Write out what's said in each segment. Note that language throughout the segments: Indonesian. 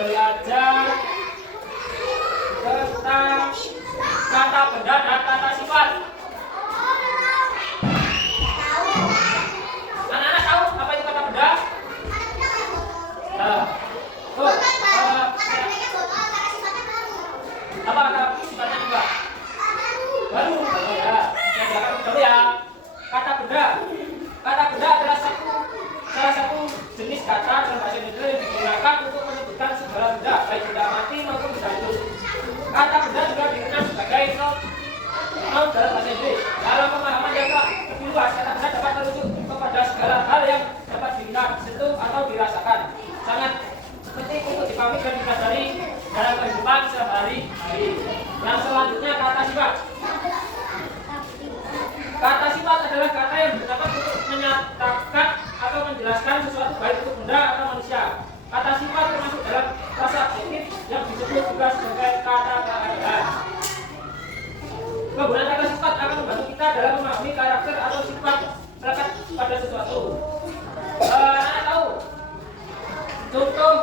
belajar tentang kata benda dan kata sifat. Anak-anak tahu apa itu kata benda? Apa kata sifatnya juga? Baru. Oh ya. Kita dulu ya. Kata benda. Kata benda adalah salah satu jenis kata dalam bahasa Indonesia yang digunakan untuk menyebutkan segala benda, baik benda mati maupun benda hidup. Kata benda juga dikenal sebagai noun dalam bahasa Inggris. Dalam pemahaman yang lebih luas, kata benda dapat merujuk kepada segala hal yang dapat dilihat, disentuh atau dirasakan. Sangat penting untuk dipahami dan dipelajari dalam kehidupan sehari-hari. Yang selanjutnya kata sifat. Kata sifat adalah kata yang digunakan untuk menyatakan atau menjelaskan sesuatu baik itu benda atau manusia. Kata sifat termasuk dalam rasa adjektif yang disebut juga sebagai kata keadaan. Penggunaan kata sifat akan membantu kita dalam memahami karakter atau sifat melekat pada sesuatu. Anda tahu contoh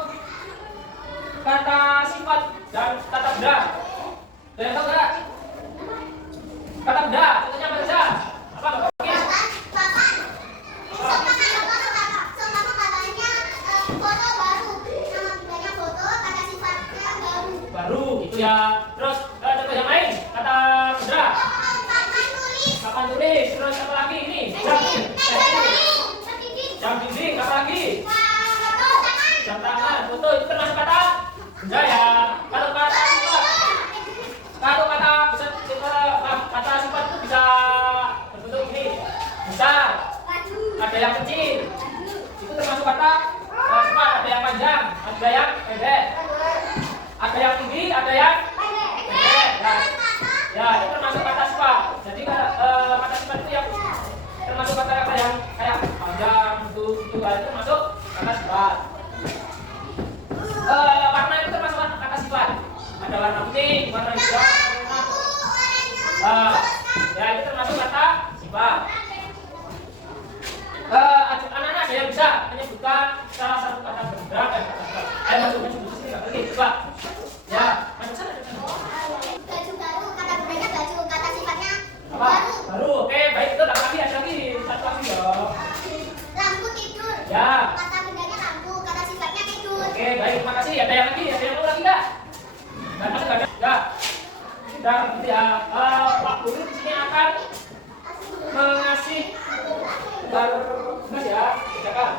kata sifat dan kata benda? Ada yang tahu nggak? Kata benda, contohnya apa saja? Apa Bapak Kis? Baru, itu ya. Terus contoh yang lain, kata benda. Papan tulis. Terus apa lagi ini? Jam dinding, apa lagi? Jam tangan, foto itu termasuk kata benda ya. Kalau kata sifat, kata sifat itu bisa berbentuk ini, besar, ada yang kecil, itu termasuk kata sifat. Ada yang panjang, ada yang pendek, ada yang tinggi, ada yang pendek. Ya, itu termasuk kata sifat. Jadi kata sifat itu yang termasuk kata-kata yang kayak panjang, itu termasuk kata sifat. Warna itu termasuk kata sifat. Ada warna putih, warna hijau, ya itu termasuk kata sifat. Anak-anak ada yang bisa menyebutkan salah satu kata benda dan kata sifat. Ayo masuk sini, nggak pergi, coba. Ya, masuk sana. Baju baru, kata bendanya baju, kata sifatnya Apa? Baru. Oke, baik, itu ada lagi satu lagi ya. lampu tidur. Ya. Kata bendanya lampu, kata sifatnya tidur. Oke, baik, terima kasih. Ada yang lagi? Ada yang mau lagi nggak? Nggak masuk nggak ada? Nggak. Sudah nanti ya. Pak Guru di sini akan mengasih tugas ya, kerjakan.